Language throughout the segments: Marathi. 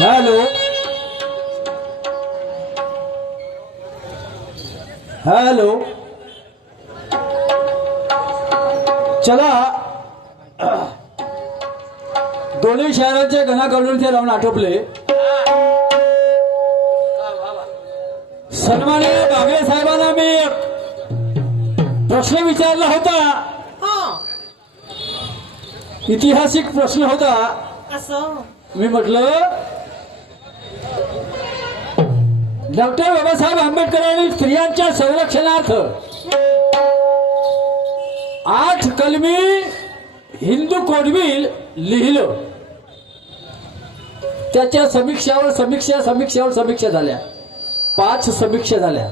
हॅलो हॅलो चला दोन्ही शहराचे घनाकडून ते लावून आटोपले. सन्माननीय बागडे साहेबांना मी प्रश्न विचारला होता. ऐतिहासिक प्रश्न होता. मी म्हटलं डॉक्टर बाबासाहेब आंबेडकरांनी स्त्रियांच्या संरक्षणार्थ 8 कलमी हिंदू कोडबिल लिहिलं. त्याच्या समीक्षावर समीक्षा झाल्या. 5 समीक्षा झाल्या.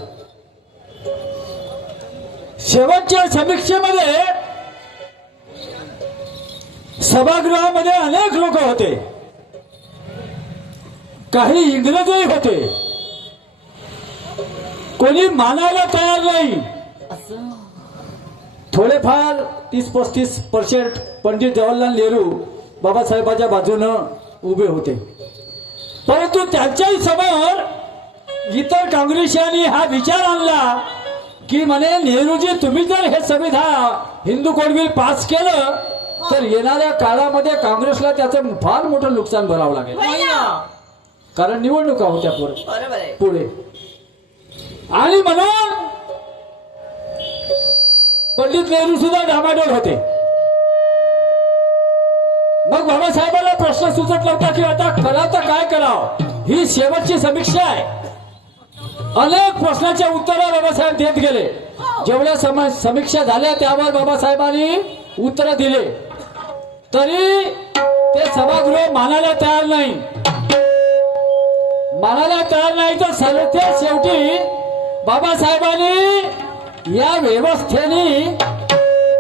शेवटच्या समीक्षेमध्ये सभागृहामध्ये अनेक लोक होते. काही इंग्रजही होते. कोणी मानायला तयार नाही. थोडेफार 30-35% पंडित जवाहरलाल नेहरू बाबासाहेबांच्या बाजूनं उभे होते. परंतु त्यांच्याही समोर इतर काँग्रेसियांनी हा विचार आणला की म्हणे नेहरूजी तुम्ही जर हे संविधान हिंदू कोड बिल पास केलं तर येणाऱ्या काळामध्ये काँग्रेसला त्याचं फार मोठं नुकसान भरावं लागेल. कारण निवडणुका होत्या पुढे. आणि म्हणून पंडित नेहरू सुद्धा डामाडोल होते. मग बाबासाहेबांना प्रश्न सुचत नव्हता की आता करावं तर काय करावं. ही शेवटची समीक्षा आहे. अनेक प्रश्नाच्या उत्तरं बाबासाहेब देत गेले. जेवढ्या समीक्षा झाल्या त्यावर बाबासाहेबांनी उत्तरं दिले तरी ते सभागृह मानायला तयार नाही. तर शेवटी बाबासाहेबांनी या व्यवस्थेने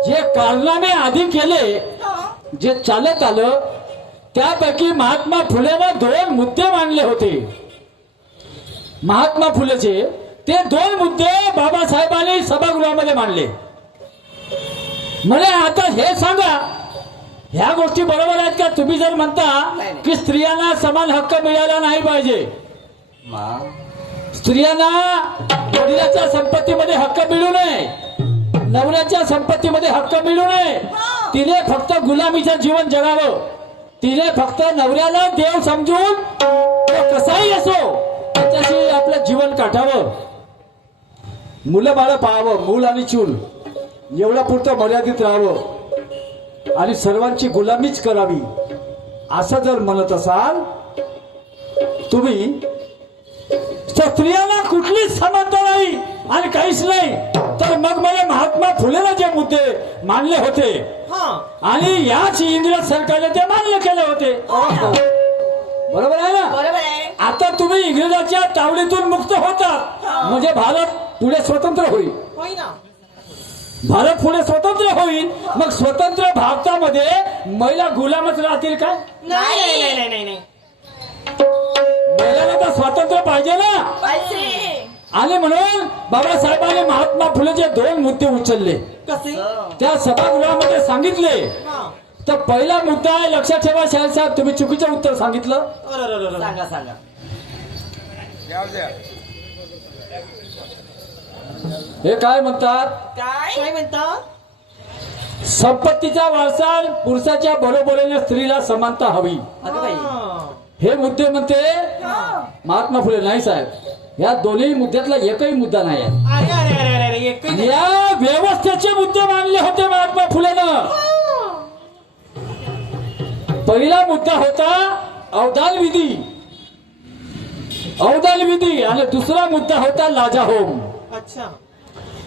जे कारनामे आधी केले, जे चालत आलं, त्यापैकी महात्मा फुलेनं 2 मुद्दे मांडले होते. महात्मा फुलेचे ते 2 मुद्दे बाबासाहेबांनी सभागृहामध्ये मांडले. म्हणे आता हे सांगा ह्या गोष्टी बरोबर आहेत का. तुम्ही जर म्हणता की स्त्रियांना समान हक्क मिळाला नाही पाहिजे, स्त्रियांना वडिलाच्या संपत्तीमध्ये हक्क मिळू नये, नवऱ्याच्या संपत्तीमध्ये हक्क मिळू नये, तिने फक्त गुलामीचं जीवन जगावं, तिने फक्त नवऱ्याला देव समजून कसाही असो त्याच्याशी आपलं जीवन काढावं, मुलं बाळ पाहावं, मूल आणि चूल एवढा पुरतं मर्यादित राहावं आणि सर्वांची गुलामीच करावी असं जर म्हणत असाल तुम्ही, स्त्रियांना कुठलीच समानता नाही आणि काहीच नाही, तर मग मला महात्मा फुलेला जे मुद्दे मानले होते आणि याच इंग्रज सरकारने ते मान्य केले होते. बरोबर आहे ना. आता तुम्ही इंग्रजाच्या तावडीतून मुक्त होतात म्हणजे भारत पुढे स्वतंत्र होईल. भारत पुढे स्वतंत्र होईल. मग स्वतंत्र भारतामध्ये महिला गुलामच राहतील काय. नाही. महिलांना तर स्वातंत्र्य पाहिजे ना. आणि म्हणून बाबासाहेबांनी महात्मा फुलेचे 2 मुद्दे उचलले. त्या सभागृहामध्ये सांगितले. तर पहिला मुद्दा आहे, लक्षात ठेवा शाहीर साहेब, तुम्ही चुकीचं उत्तर सांगितलं. सांगा. हे काय म्हणतात. काय म्हणतात. संपत्तीचा वारसा पुरुषाच्या बरोबरीने स्त्रीला समानता हवी. हे मुद्दे म्हणते महात्मा फुले. नाही साहेब, या दोन्ही मुद्द्यातला एकही मुद्दा नाही आहे. या व्यवस्थेचे मुद्दे मांडले होते महात्मा फुलेनं. पहिला मुद्दा होता अवदान विधी आणि दुसरा मुद्दा होता लाजा होम.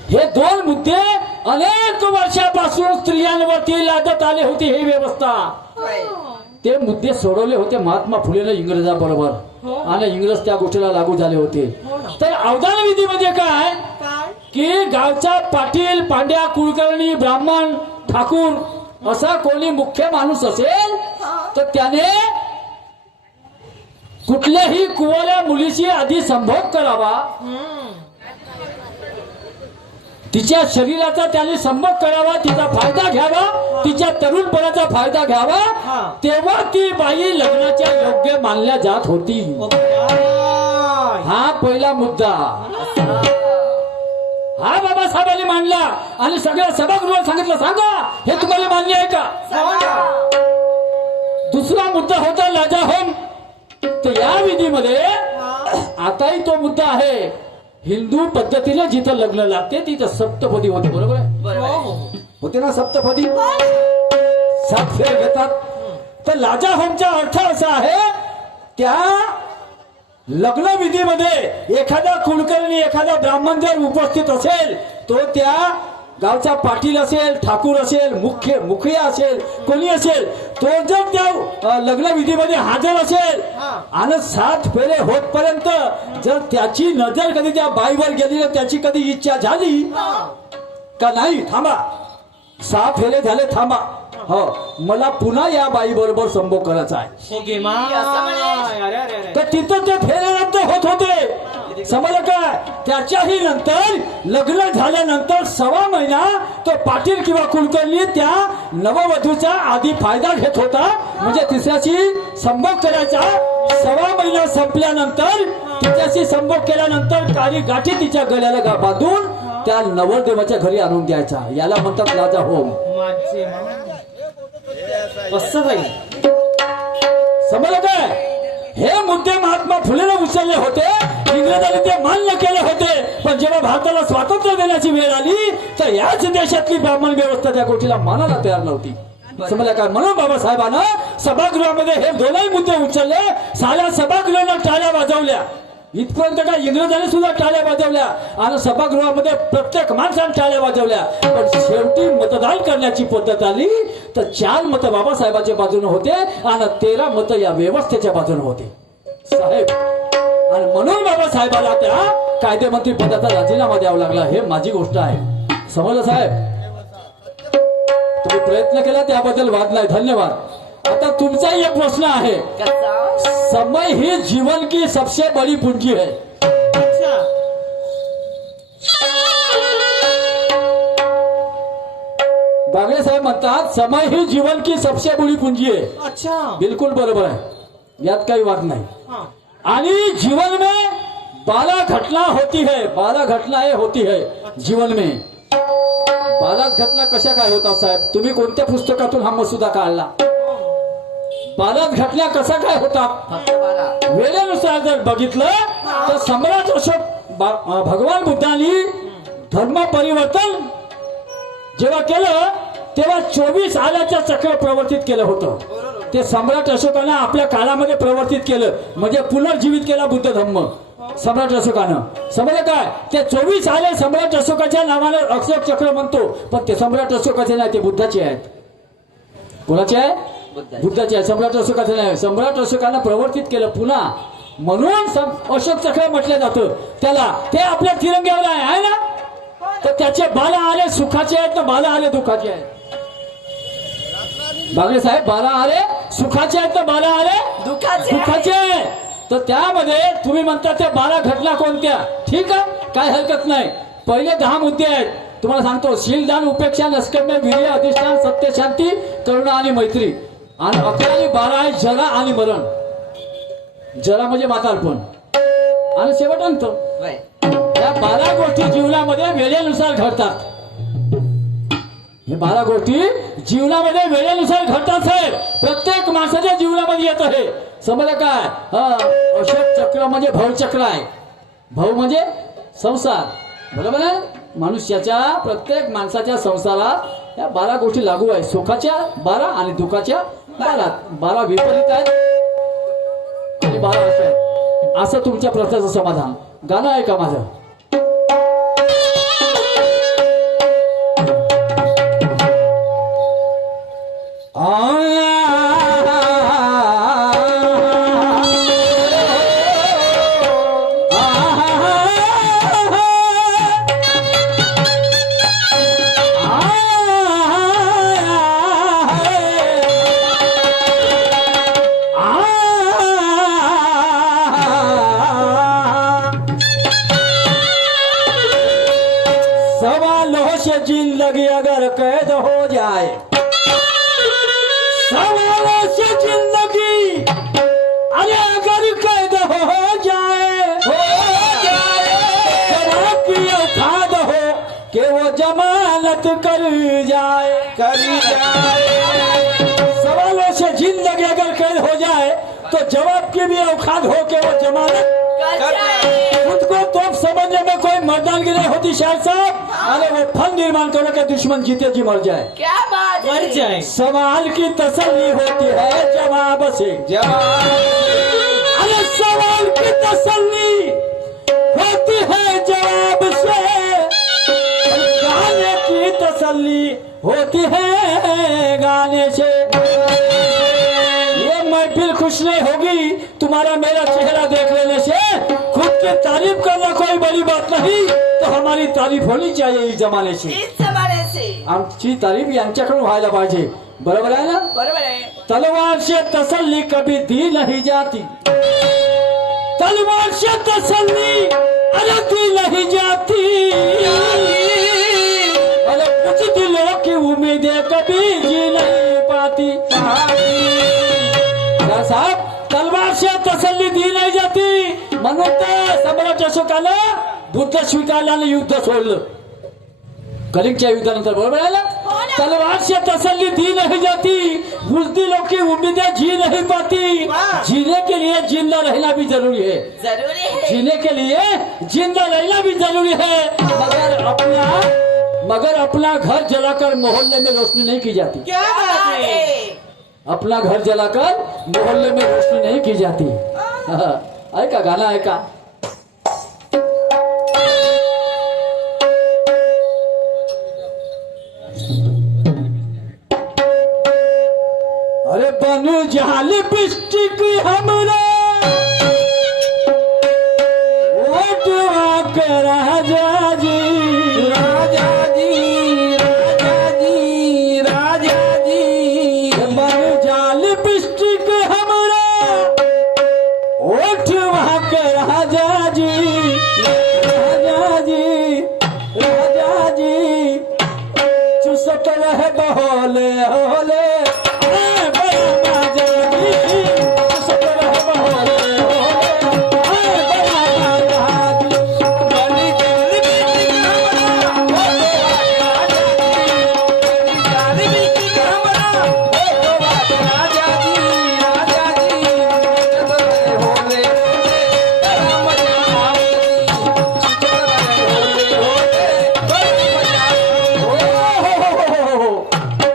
हे 2 मुद्दे अनेक वर्षापासून स्त्रियांवरती लादत आले होते. ही व्यवस्था ते मुद्दे सोडवले होते महात्मा फुलेनं इंग्रजाबरोबर आणि इंग्रज त्या गोष्टीला लागू झाले होते. तर अवदान विधी म्हणजे काय की गावचा पाटील, पांड्या, कुलकर्णी, ब्राह्मण, ठाकूर असा कोणी मुख्य माणूस असेल तर त्याने कुठल्याही कुवाऱ्या मुलीशी आधी संभोग करावा. तिच्या शरीराचा त्याने संभोग करावा, तिचा फायदा घ्यावा, तिच्या तरुणपणाचा फायदा घ्यावा, तेव्हा ती बाई लग्नाच्या योग्य मानल्या जात होती. हा पहिला मुद्दा हा बाबासाहेबांनी मांडला आणि सगळ्या सभागृहात सांगितलं, सांगा हे तुम्हाला मान्य आहे का. दुसरा मुद्दा होता लाजा होम. तर या विधीमध्ये आताही तो मुद्दा आहे. हिंदू पद्धतीने जिथं लग्न लागते तिथं सप्तपदी होते. बरोबर आहे, होते ना सप्तपदी, 7 फेर घेतात. तर लाजा होमचा अर्थ असा आहे, त्या लग्न विधीमध्ये एखादा कुलकर्णी, एखादा ब्राह्मण जर उपस्थित असेल, तो त्या गावचा पाटील असेल, ठाकूर असेल, मुखिया असेल, कोणी असेल, तो जर त्या लग्न विधीमध्ये हजर असेल आणि 7 फेरे होतपर्यंत जर त्याची नजर कधी त्या बाईवर गेली, त्याची कधी इच्छा झाली का नाही, थांबा 6 फेरे झाले, थांबा, हो मला पुन्हा या बाई बरोबर संभोग करायचा आहे, तर तिथं ते फेरे रद्द होत होते. समजलं काय. त्याच्याही नंतर लग्न झाल्यानंतर 1.25 महिना तो पाटील किंवा कुलकर्णी त्या नववधूचा आधी फायदा घेत होता. म्हणजे तिच्याशी संभोग करायचा. 1.25 महिना संपल्यानंतर तिच्याशी संभोग केल्यानंतर काही गाठी तिच्या गळ्याला बांधून त्या नवरदेवाच्या घरी आणून द्यायचा. याला म्हणतात लाजा होम. समजलं काय. हे मुद्दे महात्मा फुलेने उचलले होते, इंग्रजांनी ते मान्य केले होते. पण जेव्हा भारताला स्वातंत्र्य देण्याची वेळ आली तर याच देशातली ब्राह्मण व्यवस्था त्या गोष्टीला मानायला तयार नव्हती. समजलं काय. म्हणून बाबासाहेबांना सभागृहामध्ये हे दोनही मुद्दे उचलले. साऱ्या सभागृहानं टाळ्या वाजवल्या. इथपर्यंत काय इंग्रजांनी सुद्धा टाळ्या वाजवल्या आणि सभागृहामध्ये प्रत्येक माणसाने टाळ्या वाजवल्या. पण शेवटी मतदान करण्याची पद्धत आली तर 4 मत बाबासाहेबांच्या बाजूने होते आणि 13 मत या व्यवस्थेच्या बाजूने होते साहेब. आणि म्हणून बाबासाहेबांना त्या कायदेमंत्री पदाचा राजीनामा द्यावा लागला. हे माझी गोष्ट आहे. समजलं साहेब. तुम्ही प्रयत्न केला त्याबद्दल वाद नाही, धन्यवाद. आता तुमचाही एक प्रश्न आहे. समय ही जीवन की सबसे बड़ी पूंजी है. बागडे साहेब म्हणतात समय ही जीवन की सबसे बड़ी पूंजी है. अच्छा, बिल्कुल बरोबर आहे, यात काही वाद नाही. आणि जीवन में 12 घटना होती है. 12 घटनाएं होती है जीवन में. 12 घटना कशा काय होतात साहेब. तुम्ही कोणत्या पुस्तकातून हा मसुदा काढला. 12 घटना कसा काय होतात. वेळेनुसार जर बघितलं तर सम्राट अशोक भगवान बुद्धांनी धर्म परिवर्तन जेव्हा केलं तेव्हा 24 आल्याचं चक्र प्रवर्तित केलं होतं. ते सम्राट अशोकानं आपल्या काळामध्ये प्रवर्तित केलं, म्हणजे पुनर्जीवित केला बुद्ध धर्म सम्राट अशोकानं. समजलं काय. ते 24 आले सम्राट अशोकाच्या नावाने अशोक चक्र म्हणतो, पण ते सम्राट अशोकाचे नाही, ते बुद्धाचे आहेत. कोणाचे आहे. बुद्धाचे आहे. सम्राट अशोकाचे नाही. सम्राट अशोकानं प्रवर्तित केलं पुन्हा, म्हणून अशोक चक्र म्हटलं जातं त्याला. ते आपल्या तिरंग्यावर आहे ना. तर त्याचे 12 आले सुखाचे आहेत, तर 12 आले दुःखाचे आहेत. बागडे साहेब 12 आले सुखाचे आहेत, तर 12 आले दुःखाचे आहेत. तर त्यामध्ये तुम्ही म्हणता त्या 12 घटना कोणत्या. ठीक आहे, काय हरकत नाही. पहिले 10 मुद्दे आहेत तुम्हाला सांगतो. शीलदान, उपेक्षा, नस्कर्म्य, वीर्य, अधिष्ठान, सत्य, शांती, करुणा आणि मैत्री. आणि 11 आणि 12 आहे जरा आणि मरण. जरा म्हणजे म्हातारपण आणि शेवट अंत. या 12 गोष्टी जीवनामध्ये वेळेनुसार घडतात. हे 12 गोष्टी जीवनामध्ये वेळेनुसार घडतात साहेब. प्रत्येक माणसाच्या जीवनामध्ये येत आहे. समजलं काय. अशोक चक्र म्हणजे भवचक्र आहे. भव म्हणजे संसार, बरोबर आहे. मनुष्याच्या प्रत्येक माणसाच्या संसारात या 12 गोष्टी लागू आहे. सुखाच्या 12 आणि दुःखाच्या 12. 12 विपरीत आहेत आणि 12 असं आहेत. असं तुमच्या प्रश्नाचं समाधान. गाणं आहे का माझं. सवाल कि वो जमानत कर जाए। सवालों से जिंदगी अगर कैद हो जाए तो जवाब की भी औकात हो के वो जमानत खुद को तो समझने में कोई मर्दानगी नहीं होती शायद साहब। अरे वो फल निर्माण करो के दुश्मन जीते जी मर जाए। क्या बात है? मर जाए। सवाल की तसल्ली होती है जवाब से। अरे सवाल की तसल्ली होती है जवाब से, गाने की तसल्ली होती है गाने से। ये महफिल खुश नहीं होगी तुम्हारा मेरा चेहरा देख लेने से। खुद की तारीफ करना कोई बड़ी बात नहीं, तो हमारी तारीफ होनी चाहिए इस जमाने से। इस जमाने से आमची तारीफ यांच्याकडून व्हायला पाहिजे, बरोबर आहे ना? बरोबर आहे. तलवार से तसल्ली कभी दी नहीं जाती, तलवार से तसल्ली अरे दी नहीं जाती। अरे कुछ दिलों की उम्मीदें कभी जी नहीं पाती। क्या साहब, तलवार से तसल्ली दी नाही जाती म्हणून तर सम्राट अशोकानं बुद्ध स्वीकारल्यानं युद्ध सोडलं कलिंगच्या युद्धानंतर, बरोबर आहे ना? तलवार से तसल्ली दी नहीं जाती, बुजदिलों की उम्मीदें जी नहीं पाती। जीने के लिए जिंदा रहना भी जरूरी है, जरूरी है. जीने के लिए जिंदा रहना भी जरूरी है। मगर अपना घर जलाकर मोहल्ले में रोशनी नहीं की जाती। क्या बात है? अपना घर जलाकर मोहल्ले में रोशनी नहीं की जाती। ऐका गाना ऐका। अरे बनू जाल बिस्टिक हमरा ओटवा के राजा जी, राजा जी, राजा जी, राजा जी। बनू जाल बिस्टिक हमरा ओटवा के राजा जी, राजा जी, राजा जी। चुसत रहे बहोले होले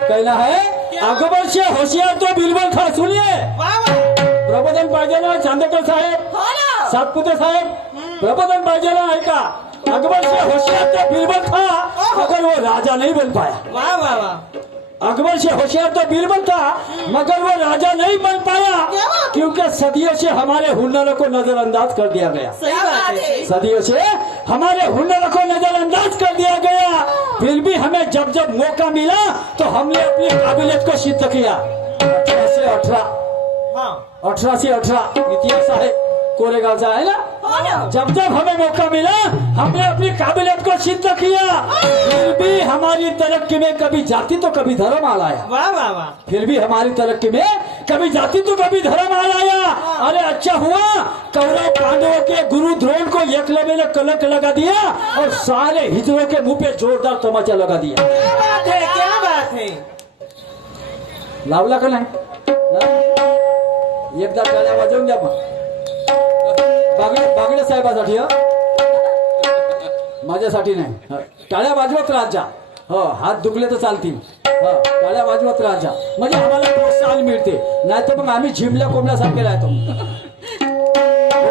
कहना है अकबर से होशियार तो बिरबल था। सुनिए, प्रबोधन पाहिजे ना चांदेकर साहेब, हो ना. सातपुते साहेब, प्रबोधन पाहिजे ना ऐका। अकबर से होशियार तो बिरबल था मगर वो राजा नहीं बन पाया। वाह वाह वाह. अकबर से होशियार तो बिरबल था मगर वो राजा नहीं बन पाया, क्योंकि सदियों से हमारे हुनरों को नजरअंदाज कर दिया गया। सही बात है. सदियों से हमारे हुनरों को नजरअंदाज कर दिया गया। फिर भी हमें जब जब मौका मिला तो हमने अपनी काबिलियत को सिद्ध किया। 18 से 18 हाँ. 18 से 18 इतिहास आहे कोरेगावचा आहे ना। जब जब हमें मौका मिला हमने अपनी काबिलियत को सिद्ध किया। फिर भी हमारी तरक्की में कभी जाति तो कभी धर्म आ लाया। वाह वाह वाह. फिर भी हमारी तरक्की में कभी जाति तो कभी धर्म आ लाया। अरे अच्छा हुआ कौरव पांडवों के गुरु द्रोण को एकलव्य ने कलंक लगा दिया और सारे हिजड़ों के मुंह पे जोरदार तमाचा लगा दिया। क्या बात है? क्या बात है? लावला का नाही? एकदा टाळ्या वाजवून द्या मग. बागडे साहेबासाठी, माझ्यासाठी नाही. टाळ्या वाजवत राहा. हो, हात दुखले तर चालतील. टाळ्या वाजवत राहा म्हणजे आम्हाला प्रोत्साहन मिळते, नाही तर मग आम्ही झिमल्या कोंबल्यासारखे राहतो.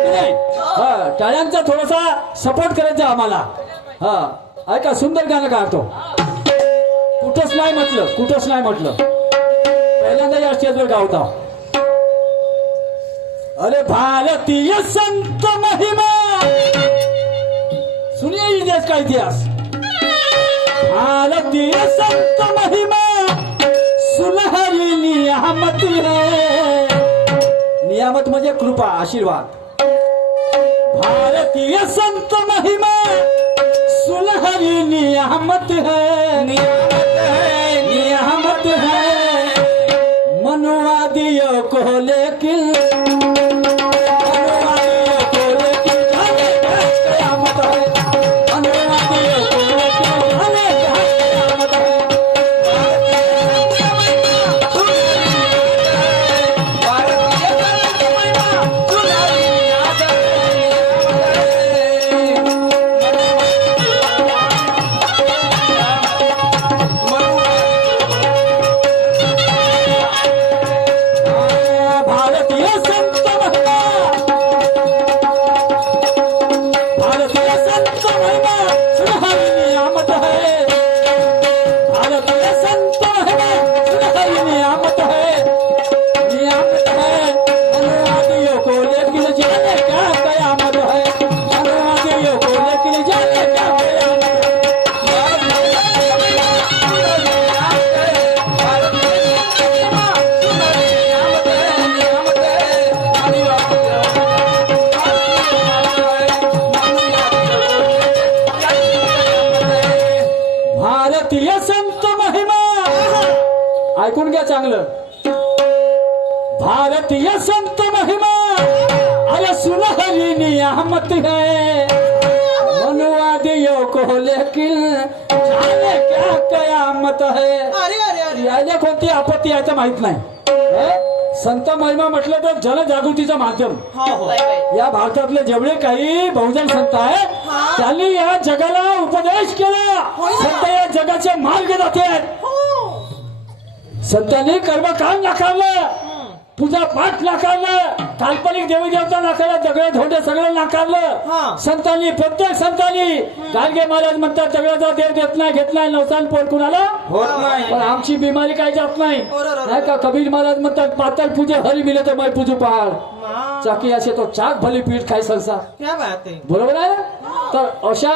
नाही, टाळ्यांचा थोडासा सपोर्ट करायचा आम्हाला. हा ऐका, सुंदर गाणं गातो. कुठंच नाही म्हटलं, कुठंच नाही म्हटलं, पहिल्यांदा या स्टेजवर गावता. अरे भारतीय संत महिमा, सुनिए ये देश का इतिहास. भारतीय संत महिमा सुनहरी नियामत है. नियामत म्हणजे कृपा, आशीर्वाद. भारतीय संत महिमा सुनहरी नियामत है, नियामत है, नियामत है. मनुवादियों को लेकिन ऐकून घ्या चांगलं. भारतीय संत महिमा अरे सुनहरी नियामत है, मनुवादियों को लेकिन जाने क्या कयामत है. अरे अरे अरे यायला कोणती आपत्ती आहे तर माहित नाही. हं? संत महिमा म्हटलं तर जनजागृतीचं माध्यम. हो हो या भारतातले जेवढे काही बहुजन संत आहेत त्यांनी या जगाला उपदेश केला. संत या जगाचे मार्ग जाते आहेत. संतांनी कर्मकांड नाकारलं, पूजा पाठ नाकारलं, काल्पनिक देवी देवता नाकारलं, दगड धोंडे सगळं नाकारलं. संतांनी, प्रत्येक संतांनी. गाडगे महाराज म्हणतात दगडाचा देव देत नाही, घेत नाही, नवसान पोट कुणाला होत नाही. पण आमची बिमारी काही जात नाही. नाही का कबीर महाराज म्हणतात पातळ पूजे हरी मिले तर मैं पूजू पहाड, चाकी असे तो चाक भली पीठ खाय सरसा. क्या बात है. बरोबर आहे ना? तर अशा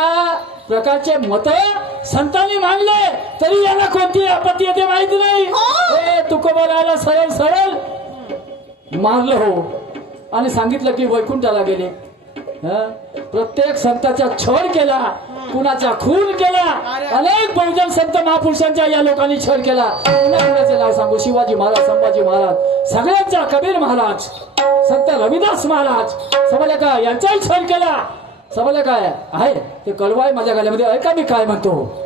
प्रकारचे मत संतांनी मांडले तरी यांना कोणती आपत्ती येते माहिती नाही. हे तुकोबराला सरळ सरळ मारलं हो आणि सांगितलं की वैकुंठाला गेले. हं? प्रत्येक संताचा छळ केला, कुणाचा खून केला. अनेक बहुजन संत महापुरुषांचा या लोकांनी छळ केला. कुणाचे नाव सांगू? शिवाजी महाराज, संभाजी महाराज, सगळ्यांचा, कबीर महाराज, संत रविदास महाराज, समजलं का, यांचाही छळ केला. समजलं काय आहे ते कळवाय माझ्या गाल्यामध्ये. ऐका मी काय म्हणतो.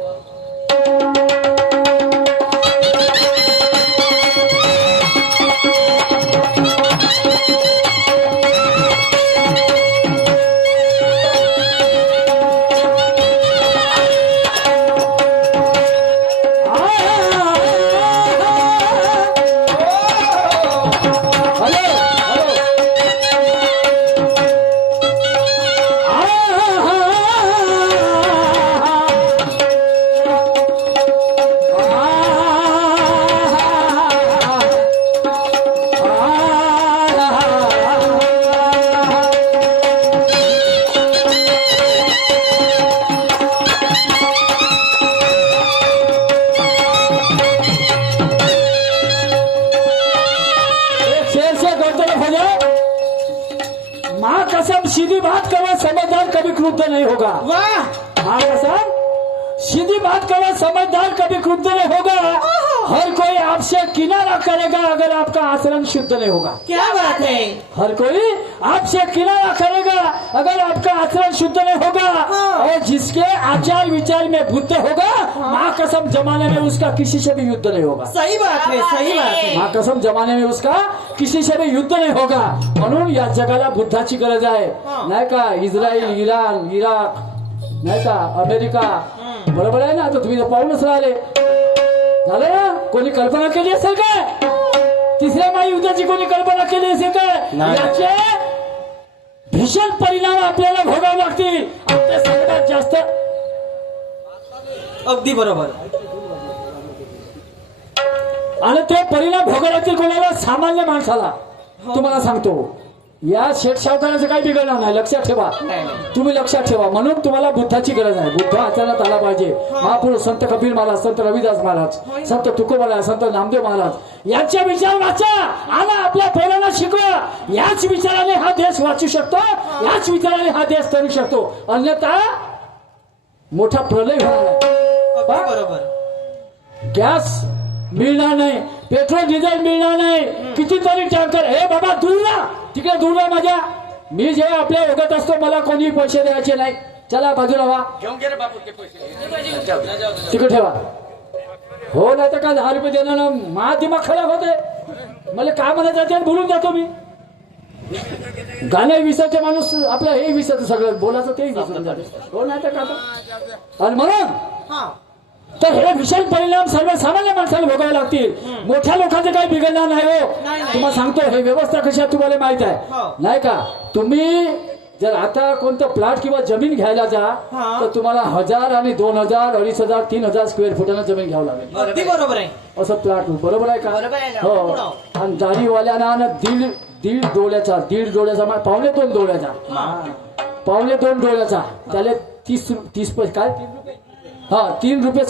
माँ कसम सीधी बात करो, समझदार कभी क्रुद्ध नहीं होगा. वाह. माँ कसम सीधी बात करो, समझदार कभी क्रुद्ध नहीं होगा. हर कोई आपसे किनारा करेगा अगर आपका आचरण शुद्ध नहीं होगा. क्या बात है. हर कोई आपसे किनारा करेगा अगर आपका आचरण शुद्ध नहीं होगा. और जिसके आचार विचार में बुद्ध होगा, माँ कसम जमाने में उसका किसी से भी युद्ध नहीं होगा. सही बात है, सही बात है. माँ कसम जमाने में उसका किसी से भी युद्ध नहीं होगा. म्हणून या जगाला बुद्धाची गरज आहे. नाही का इस्रायल, इराण, इराक, नाही का अमेरिका. बरोबर आहे ना. आता तुम्ही पाहूनच राहिले. झालं ना. कोणी कल्पना केली असेल काय तिसऱ्या महायुद्धाची? कोणी कल्पना केली असेल काय? याचे भीषण परिणाम आपल्याला भोगावे लागतील. आपल्या सगळ्यात जास्त अगदी बरोबर. आणि ते परिणाम भोगावे लागतील कोणाला? सामान्य माणसाला. तुम्हाला सांगतो या शेठ सावकाराचं काही बिघडणार नाही. लक्षात ठेवा. तुम्ही लक्षात ठेवा. म्हणून तुम्हाला बुद्धाची गरज आहे. बुद्ध आचरणात आला पाहिजे. महापुरुष संत कबीर महाराज, संत रविदास महाराज, संत तुकोबा, संत नामदेव महाराज यांच्या विचार वाचा आणि आपल्या पोरांना शिकवा. याच विचाराने हा देश वाचू शकतो. याच विचाराने हा देश तरू शकतो. अन्यथा मोठा प्रलय होणार आहे. अगदी बरोबर. गॅस मिळणार नाही, पेट्रोल डिझेल मिळणार नाही. कितीतरी टँकर. हे बाबा दूर ना, तिकडे दूर ना माझ्या. मी जे आपल्या ओघत असतो मला कोणी पैसे द्यायचे नाही. चला बाजूला व्हा. तिकडे ठेवा. हो नाही तर काय 10 रुपये देणार ना. मा दिमाग खराब होते. मला काय म्हणत जाते बोलून जातो मी. गाणे विसरचे माणूस आपलं हे विसरतं सगळं. बोलायचं ते विसरून जाते. हो नाही तर का. आणि म्हणून तर हे भीषण परिणाम सर्वसामान्य माणसाला भोगावे लागतील. मोठ्या लोकांचं काही बिघडणार नाही हो. तुम्हाला सांगतो हे व्यवस्था कशी आहे तुम्हाला माहित आहे नाही का. तुम्ही जर आता कोणतं प्लॉट किंवा जमीन घ्यायला जा तर तुम्हाला 1000 आणि 2000, 2500, 3000 स्क्वेअर फुटानं जमीन घ्यावं लागेल. अगदी बरोबर आहे. असं प्लॉट. बरोबर आहे का? हो. आणि दाढीवाल्यांना दीड डोळ्याचा 1.5-2 डोळ्याचा 1.5-2 डोळ्याचा त्याला 30 पैसे काय 3 रुपये